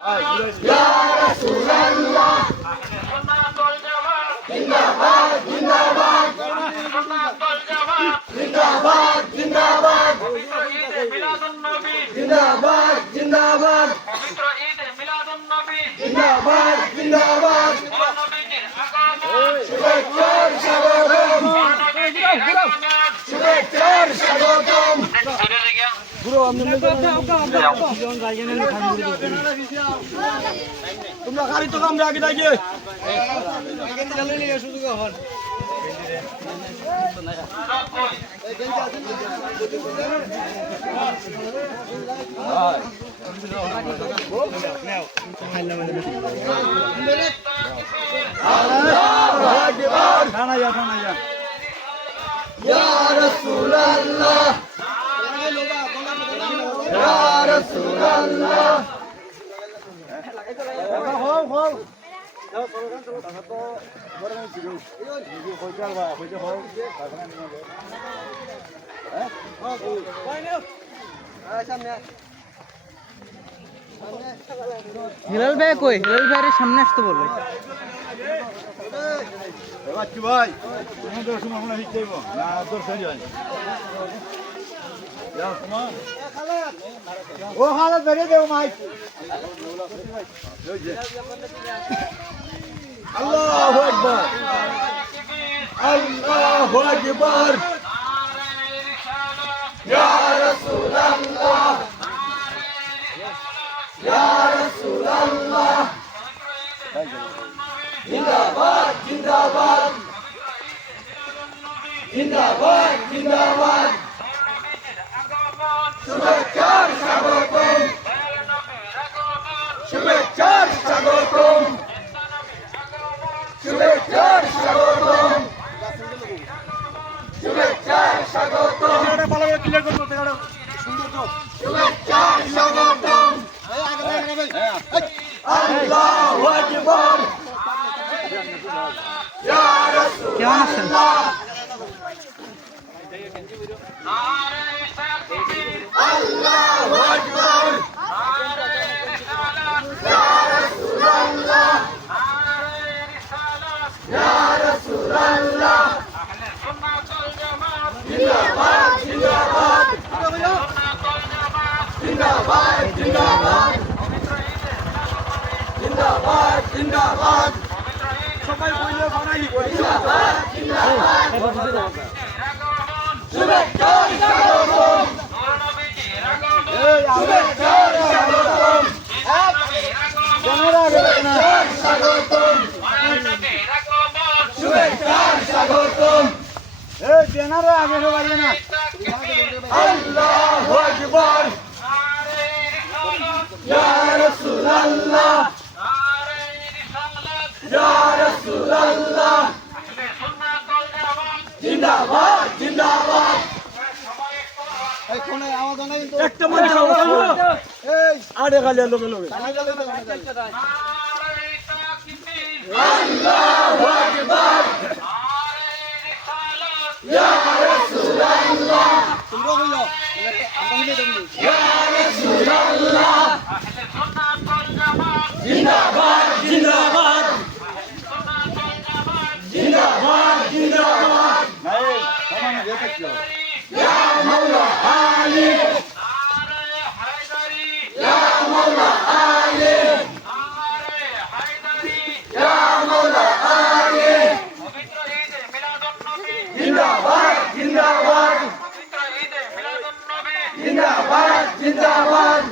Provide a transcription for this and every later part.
Ya Rasulullah. Zindabad, zindabad. Zindabad, zindabad. Zindabad, zindabad. Zindabad, zindabad. Şüphekar şabadım. Şüphekar şabadım. তোমরা গাড়ি তো কামরা আগে থাকিয়ে সুযোগ হন Ya Resulallah. Ya Resulallah. Hilal ভাই কই? হিলাল ভাইয়ের সামনে আসতে বললো। ভাই আমাদের সময় আমরা হিট দেব না দর্শন যাই ও হালত ধরে দেও মাইক আল্লাহু আকবার আল্লাহু আকবার Ya Resulallah. Ya Resulallah. Zindabad, zindabad. Zindabad, zindabad. Şüphekar şabadım. Şüphekar şabadım. Şüphekar şabadım. Şüphekar şabadım. Şüphekar şabadım. Allahu Ekber. Ya Resulallah. Allahu Ekber. Ya Resulallah. Ya Resulallah. Zindabad, zindabad. Zindabad, zindabad. Zindabad, zindabad. Zindabad, zindabad. Şüphekar şabadım. Şüphekar şabadım. Şüphekar şabadım. Şüphekar şabadım. Allahu Ekber. Ya Resulallah. Ya Resulallah. Zindabad, zindabad. একটা মানুষ আরে গালি লোকে লোকে Allahu Ekber. Ya Resulallah. Ya Resulallah. Zindabad, zindabad. Zindabad, zindabad. Ya Mevla Ali. Ya Mevla Ali. Ya Mevla Ali. Zindabad, zindabad. Zindabad, zindabad.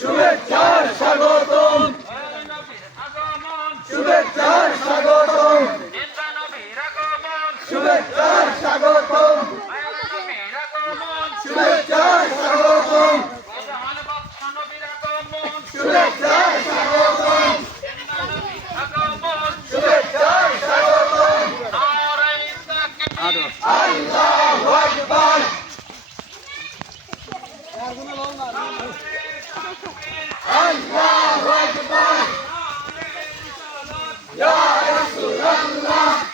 Şüphekar şabadım. Şüphekar şabadım. Şüphekar şabadım. Şüphekar şabadım. Şüphekar şabadım. Şüphekar şabadım. Allahu Ekber. Allahu Ekber. Ya Resulallah.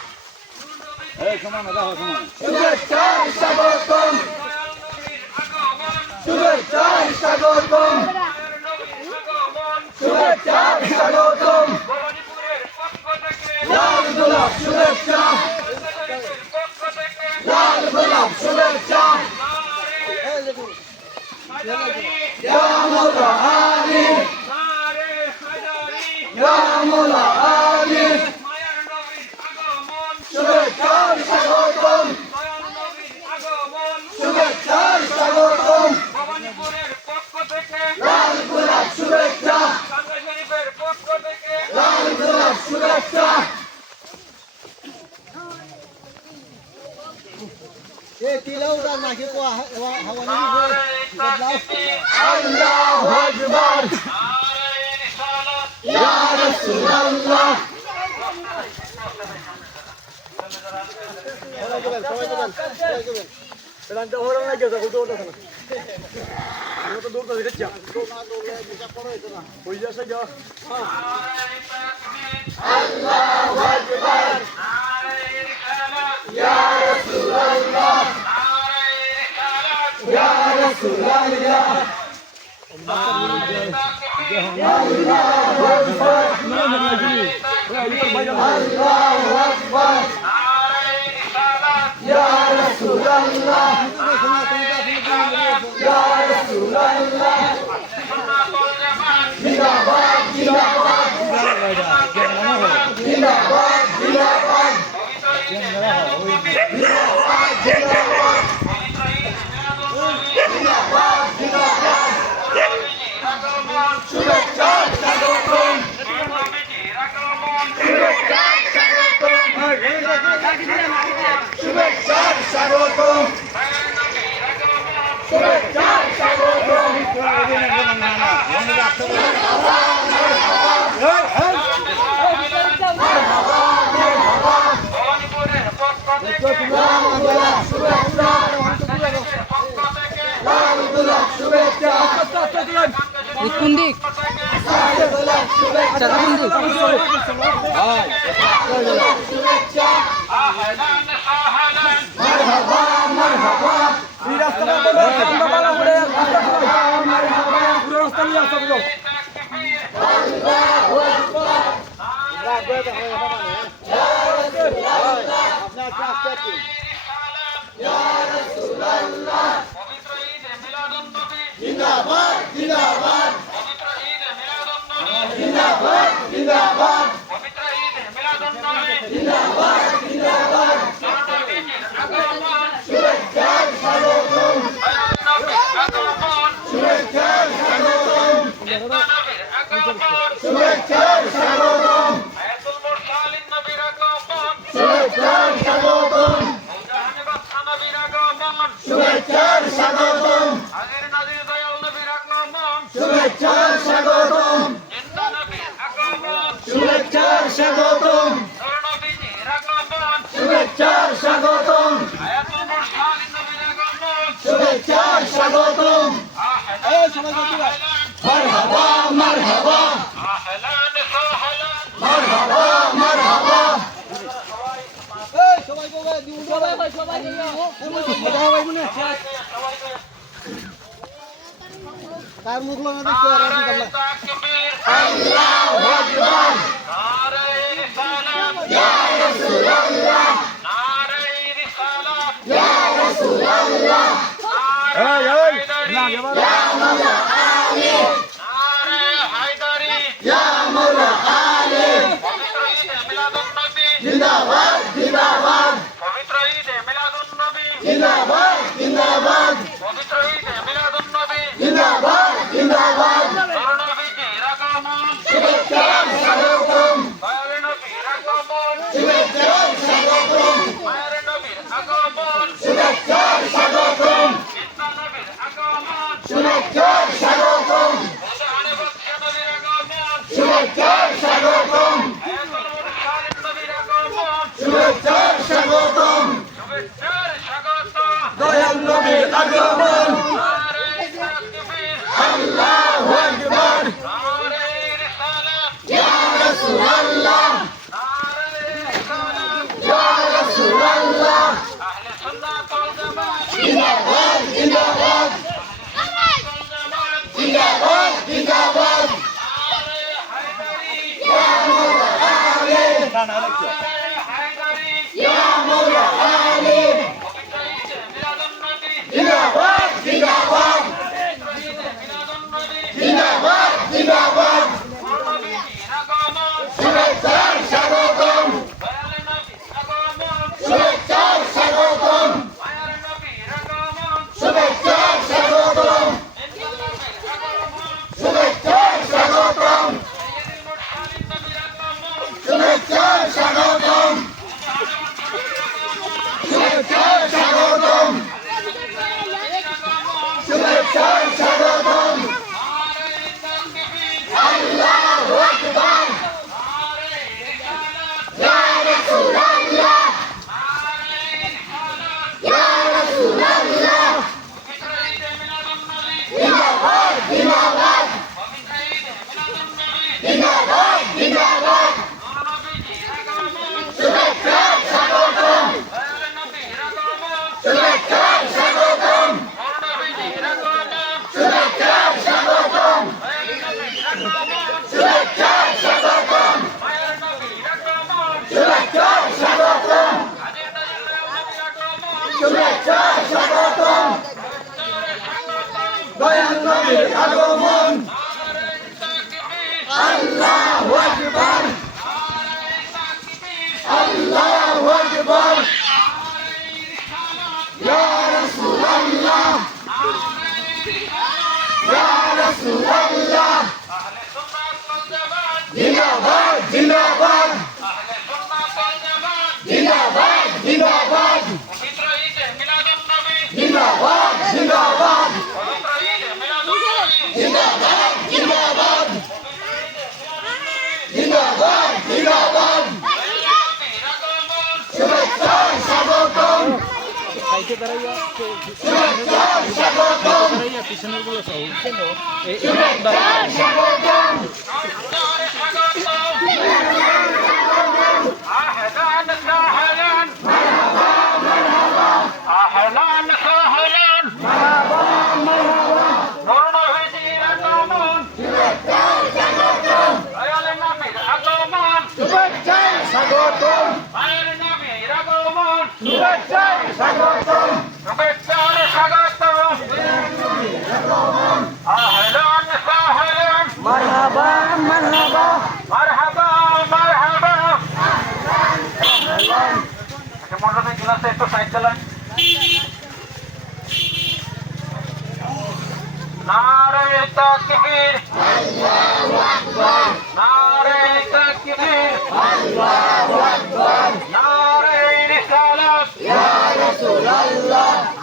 Şüphekar şabadım. Şüphekar şabadım. مولا علي يا مولا علي শুভেচ্ছার স্বাগতম শুভেচ্ছার স্বাগতম লাল গোলাপ শুভেচ্ছা লাল গোলাপ শুভেচ্ছা আল্লাহু আকবার ইয়া রাসূলুল্লাহ আল্লাহু আকবার ইয়া রাসূলুল্লাহ ইয়া রাসূলুল্লাহ আল্লাহু আকবার আল্লাহু আকবার ইয়া রাসূলুল্লাহ ইয়া রাসূলুল্লাহ জিন্দাবাদ জিন্দাবাদ জিন্দাবাদ জিন্দাবাদ জিন্দাবাদ জিন্দাবাদ জিন্দাবাদ শুভেচ্ছার স্বাগতম শুভেচ্ছার স্বাগতম শুভেচ্ছার স্বাগতম শুভেচ্ছার স্বাগতম শুভেচ্ছা কোন দিক আচ্ছা কোন দিক শুভেচ্ছা মারহাবা মারহাবা এই রাস্তাটা তো বালা করে মারহাবা পুরো রাস্তা নিয়ে আসতে হবে আল্লাহু আকবার ইয়া রাসূলুল্লাহ জিন্দাবাদ জিন্দাবাদ জিন্দাবাদ জিন্দাবাদ জিন্দাবাদ জিন্দাবাদ শুভেচ্ছার স্বাগতম শুভেচ্ছার স্বাগতম শুভেচ্ছার স্বাগতম শুভেচ্ছার স্বাগতম শুভেচ্ছার স্বাগতম শুভেচ্ছার স্বাগতম শুভেচ্ছার স্বাগতম শুভেচ্ছার স্বাগতম শুভেচ্ছার স্বাগতম মারহাবা মারহাবা মারহাবা মারহাবা তার মুখ লাগা দেখতে আর আল্লাহু আকবার ইয়া রাসূলুল্লাহ ইয়া রাসূলুল্লাহ এই ইয়া মাওলা আলী ইয়া মাওলা আলী জিন্দাবাদ জিন্দাবাদ জিন্দাবাদ জিন্দাবাদ জিন্দাবাদ জিন্দাবাদ শুভেচ্ছার স্বাগতম শুভেচ্ছার স্বাগতম শুভেচ্ছার স্বাগতম শুভেচ্ছার স্বাগতম শুভেচ্ছার স্বাগতম শুভেচ্ছার স্বাগতম দয়াল নবীর আগমন আল্লাহু আকবার ইয়া রাসূলুল্লাহ ইয়া রাসূলুল্লাহ জিন্দাবাদ জিন্দাবাদ জিন্দাবাদ জিন্দাবাদ ইয়া মাওলা আলী ইয়া মাওলা আলী জিন্দাবাদ জিন্দাবাদ জিন্দাবাদ পিছনের গুলো সহ একটু সাইড চালান। নারে তাকবীর, নারে তাকবীর, নারে রিসালাত,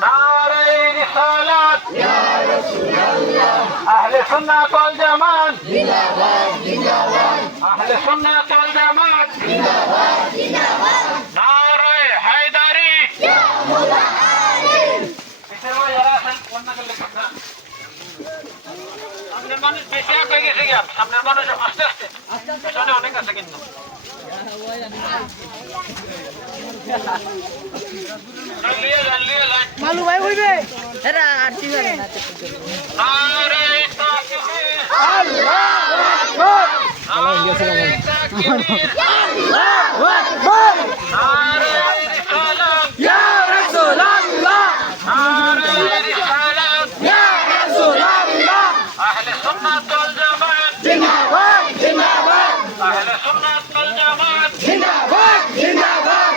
নারে রিসালাত, আহলে সুন্নাত ওয়াল জামাত, আহলে সুন্নাত ওয়াল জামাত, নারে হায়দারি। সামনের মানুষ বেশি আগে গেছে গিয়া, সামনের মানুষ আস্তে আস্তে, পেছনে অনেক আছে কিন্তু। মালু ভাই হইবে এরা আর কি জানে না নারে তাকবীর, আল্লাহু আকবার নারে তাকবীর, আল্লাহু আকবার নারে রিসালাত, ইয়া রাসূলুল্লাহ নারে রিসালাত, ইয়া রাসূলুল্লাহ আহলে সুন্নাত ওয়াল জামাত, জিন্দাবাদ জিন্দাবাদ আহলে সুন্নাত ওয়াল জামাত, জিন্দাবাদ জিন্দাবাদ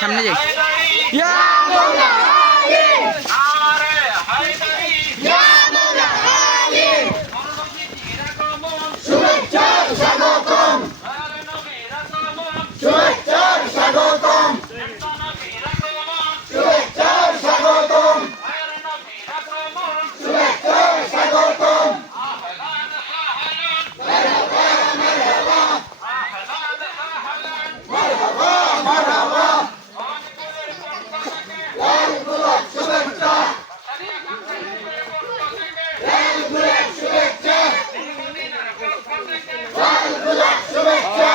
সামনে যাই হায়দারি, ইয়া মাওলা আলী নারে হায়দারি, ইয়া মাওলা আলী নবীর আগমন, শুভেচ্ছা স্বাগতম আহলে নবীর আগমন, শুভেচ্ছা স্বাগতম নবীর আগমন, শুভেচ্ছা স্বাগতম আহলে নবীর আগমন, শুভেচ্ছা স্বাগতম আহলান সাহলান, আহলান সাহলান, মারহাবা মারহাবা অনেকের পক্ষ থেকে, লালগুলোর শুভেচ্ছা সারিয়া কান্তারের পক্ষ থেকে, লালগুলোর শুভেচ্ছা মদিনার পক্ষ থেকে, লালগুলোর শুভেচ্ছা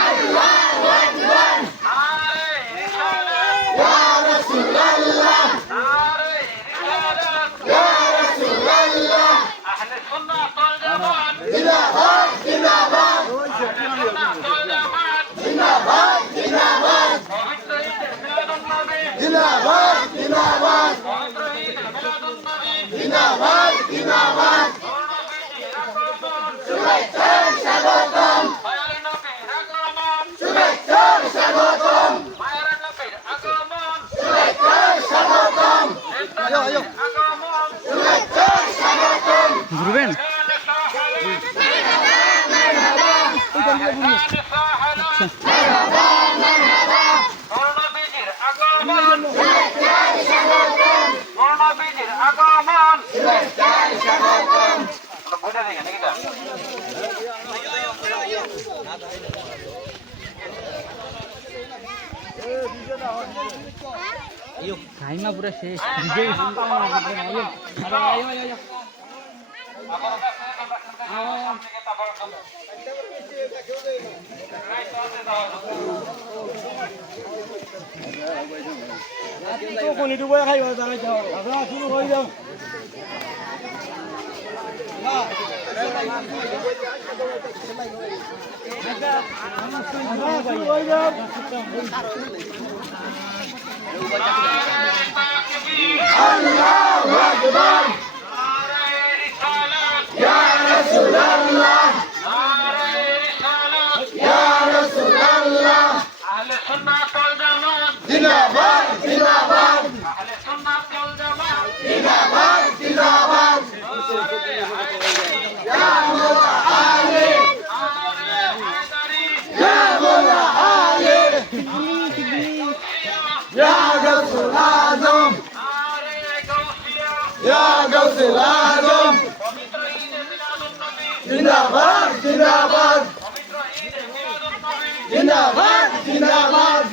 আল্লাহু আকবার নারে রিসালাত, ইয়া রাসূলুল্লাহ নারে রিসালাত, ইয়া রাসূলুল্লাহ আহলে সুন্নাত ওয়াল জামাত, জিন্দাবাদ জিন্দাবাদ সুন্নাত ওয়াল জামাত, জিন্দাবাদ জিন্দাবাদ পবিত্র ঈদে মিলাদুন্নবী, জিন্দাবাদ জিন্দাবাদ পবিত্র ঈদে মিলাদুন্নবী, জিন্দাবাদ জিন্দাবাদ নবীর আগমন, শুভেচ্ছা স্বাগতম আহলে নবীর আগমন, শুভেচ্ছা স্বাগতম আহলে নবীর আগমন, শুভেচ্ছা স্বাগতম আগমন, শুভেচ্ছা স্বাগতম ঘুরবেন আহলে সাহলান, মারহাবা মারহাবা নবীর আগমন, শুভেচ্ছা স্বাগতম নবীর আগমন, শুভেচ্ছা স্বাগতম বুঝা দিকে নাকি তা টাইমা পুরো শেষ কোনি ডুবাই খাইবা দাঁড়াইতে হবে আপনারা শুরু করে দাও আল্লাহু আকবার নারে রিসালাত, ইয়া রাসূলুল্লাহ নারে রিসালাত, ইয়া রাসূলুল্লাহ আহলে সুন্নাত ওয়াল জামাত, জিন্দাবাদ জিন্দাবাদ আহলে সুন্নাত ওয়াল জামাত, জিন্দাবাদ জিন্দাবাদ নারে হায়দারি, ইয়া মাওলা আলী নারে হায়দারি, ইয়া মাওলা আলী ইয়া গাউসুল আজম নারে গাউসিয়া, ইয়া গাউসুল আজম পবিত্র ঈদে মিলাদুন্নবী, জিন্দাবাদ জিন্দাবাদ পবিত্র ঈদে মিলাদুন্নবী, জিন্দাবাদ জিন্দাবাদ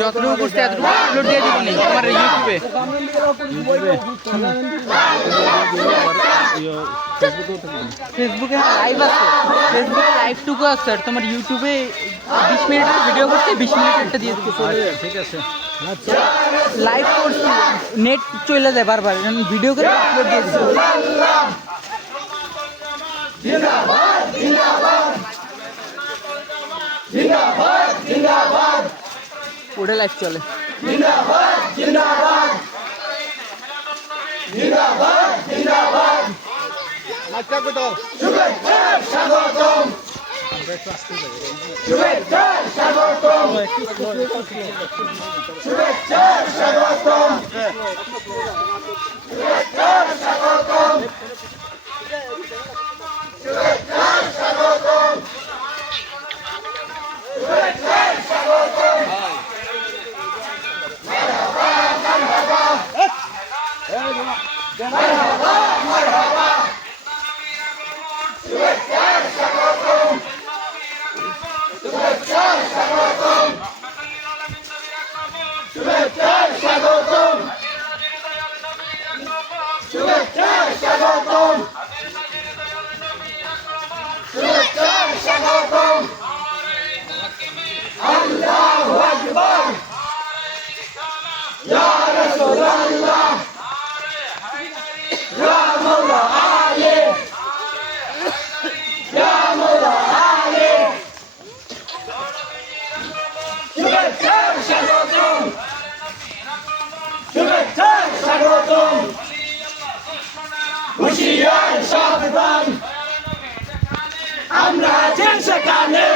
যতটুকু করতে এতটুকু আপলোড দিয়ে দিব নি তোমার ইউটিউবে ফেসবুকে লাইভ আছে ফেসবুকে লাইভটুকু আছে আর তোমার ইউটিউবে 20 মিনিটের ভিডিও করতে 20 মিনিটেরটা দিয়ে দিচ্ছি ঠিক আছে লাইভ করছি নেট চলে যায় বারবার ভিডিও করে আপলোড দিয়ে দিচ্ছি ওটা লাইভ চলে আমরা যে সেখানে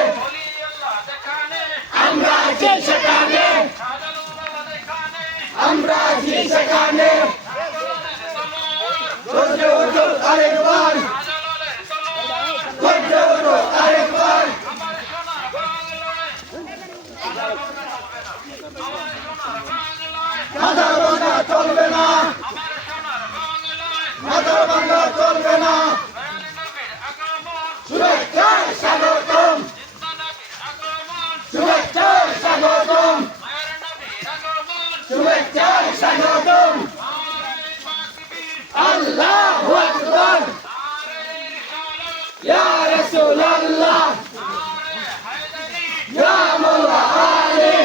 আমরা যে সেখানে আমরা যে সেখানে আরেকবার আরেকবার মাথা ভাঙা চলবে না মাথা ভাঙা চলবে না শুভেচ্ছায় স্বাগতম শুভেচ্ছায় স্বাগতম শুভেচ্ছায় স্বাগতম আল্লাহু আকবার ইয়া রাসূলুল্লাহ ইয়া মাওলা আলী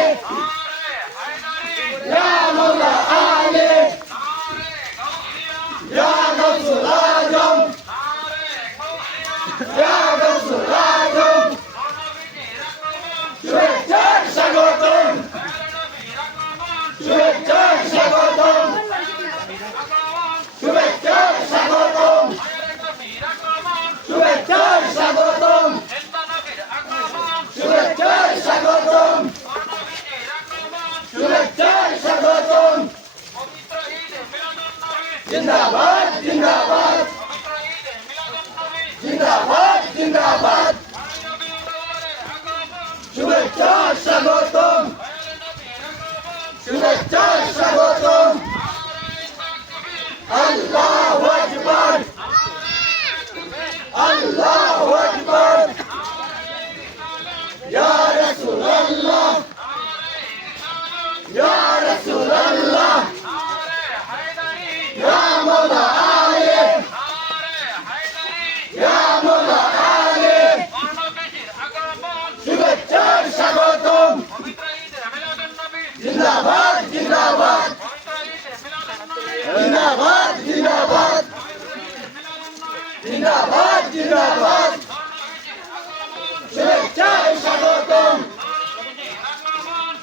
ইয়া মাওলা আলী ইয়া রাসূল আজম ইয়া রাসূল আজম শুভেচ্ছায় স্বাগতম শুভেচ্ছায় স্বাগতম শুভেচ্ছায় স্বাগতম শুভেচ্ছায় স্বাগতম শুভেচ্ছায় স্বাগতম শুভেচ্ছায় স্বাগতম জিন্দাবাদ জিন্দাবাদ জিন্দাবাদ জিন্দাবাদ শুভেচ্ছায় স্বাগতম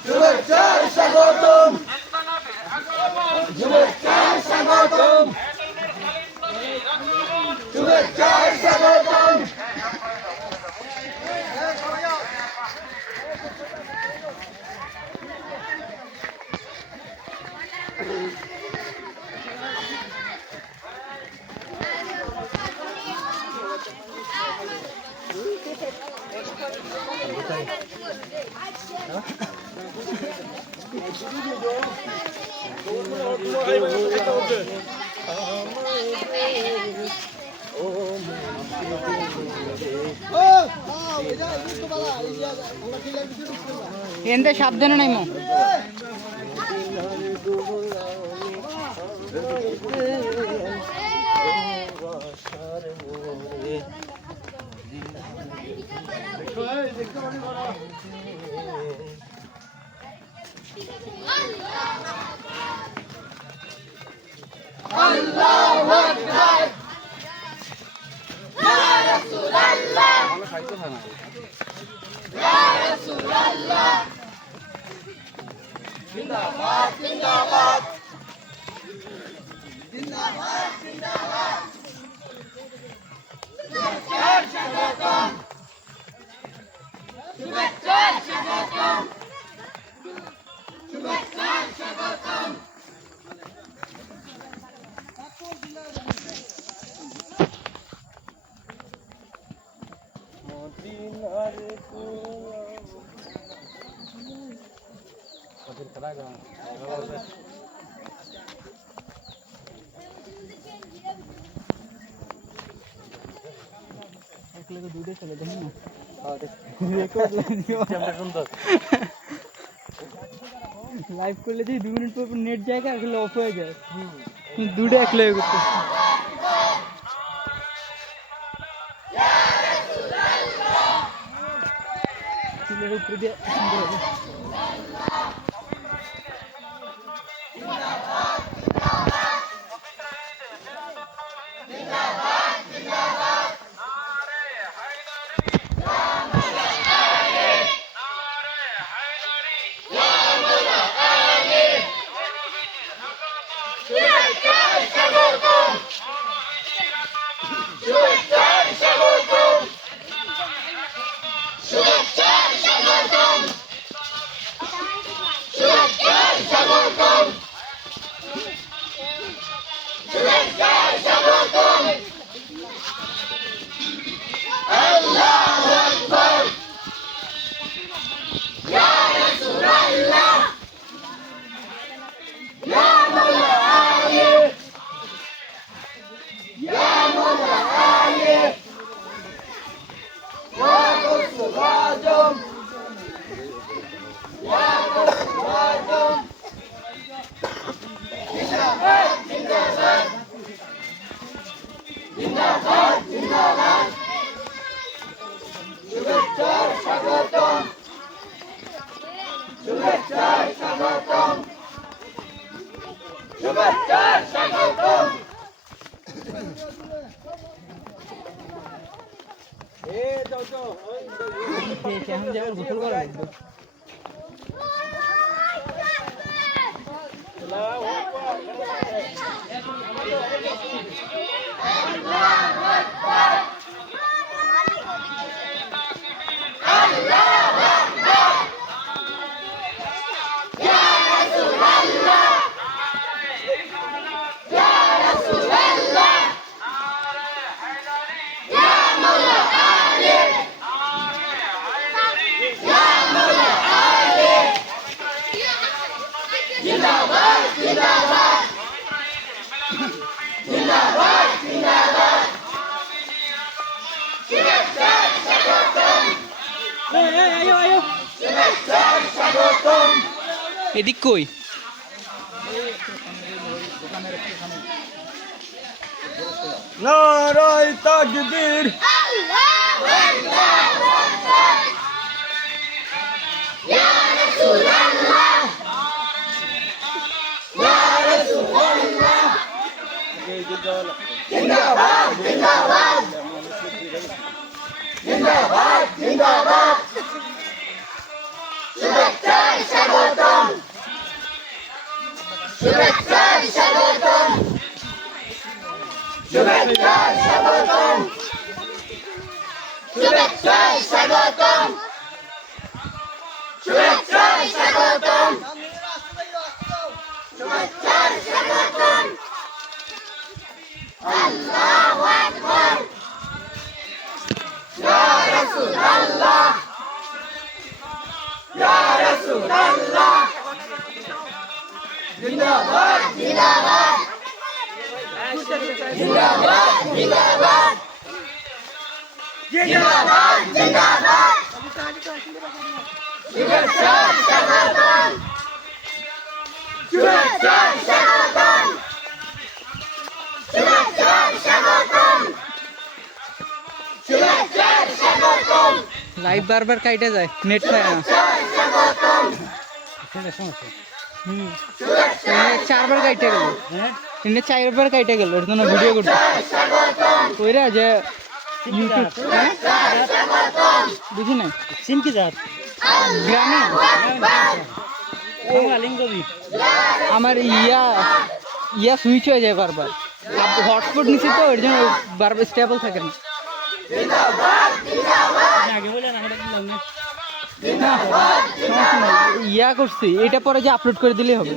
শুভেচ্ছায় স্বাগতম শুভেচ্ছায় স্বাগতম শুভেচ্ছায় স্বাগতম এনতে সাবধানে নাইমো জিন্দাবাদ জিন্দাবাদ লাইভ করলে যদি 2 মিনিট পর নেট জায়গা আসলে অফ হয়ে যায় দুটো এক লয়ে করতে চুলের উপরে দিয়ে সুন্দর হবে কেমন যাবে গোসল করা লাগবে এদিক কই নারায়ে তাকবীর ইয়া রাসূলুল্লাহ ইয়া রাসূলুল্লাহ জিন্দাবাদ জিন্দাবাদ লাইভ বারবার কাইটে যায়, নেট খায় না। হুম, চারবার কাইটে গেল, এনে 4বার কাইটে গেল, এর জন্য ভিডিও করতে ওইরা যে ইউটিউব বুঝি না সিম কি জাত গ্রামে আমার ইয়া সুইচ হয়ে যায় বারবার, হটস্পট নিচ্ছি তো এর জন্য বারবার স্টেবল থাকে না। আগে বলে না এটা দিলাম না ইয়া করছি, এটা পরে যে আপলোড করে দিলেই হবে।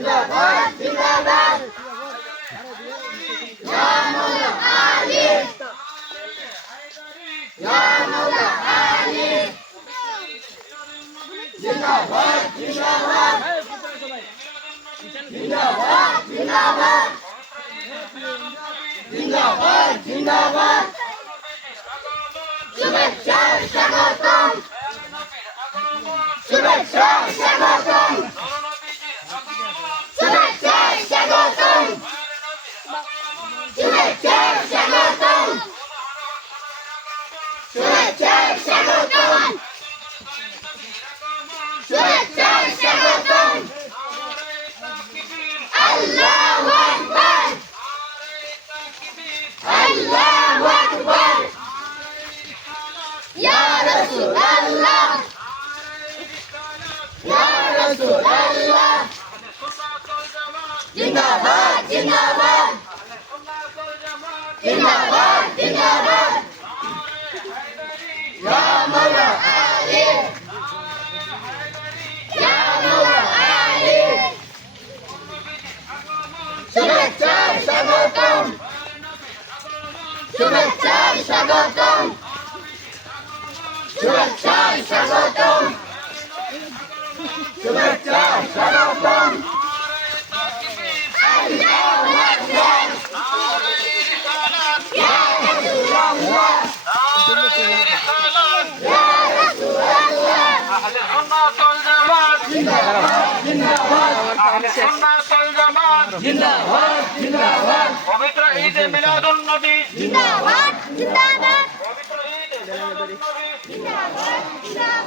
পবিত্র ঈদে মিলাদুন নবী জিন্দাবাদ জিন্দাবাদ পবিত্র ঈদে মিলাদুন নবী জিন্দাবাদ জিন্দাবাদ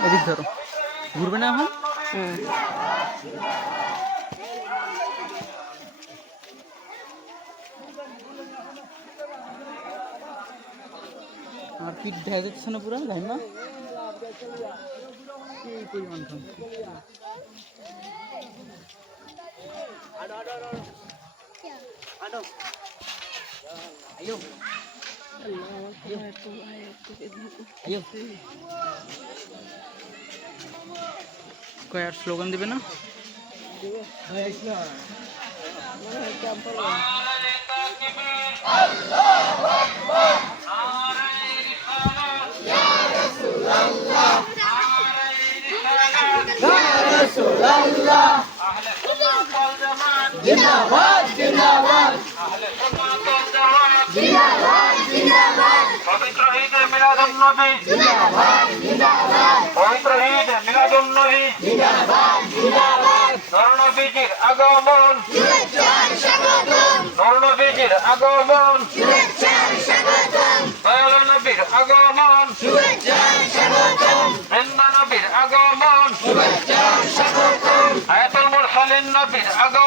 এদিক ধরো, ঘুরবে না এখন? আর পিঠ দেখা যাচ্ছে না পুরো ভাইমা এই পরিমাণ খান। কয় আর স্লোগান দিবে না? জিন্দাবাদ জিন্দাবাদ পবিত্র ঈদে মিলাদুন নবী জিন্দাবাদ জিন্দাবাদ পবিত্র ঈদে মিলাদুন নবী জিন্দাবাদ জিন্দাবাদ নবীজির আগমন শুভেচ্ছার স্বাগতম নবীজির আগমন শুভেচ্ছার স্বাগতম দয়াল নবীর আগমন শুভেচ্ছার স্বাগতম বৃন্দা নবীর আগমন শুভেচ্ছার স্বাগতম আয়াতুল মুরসালিন নবীর আগমন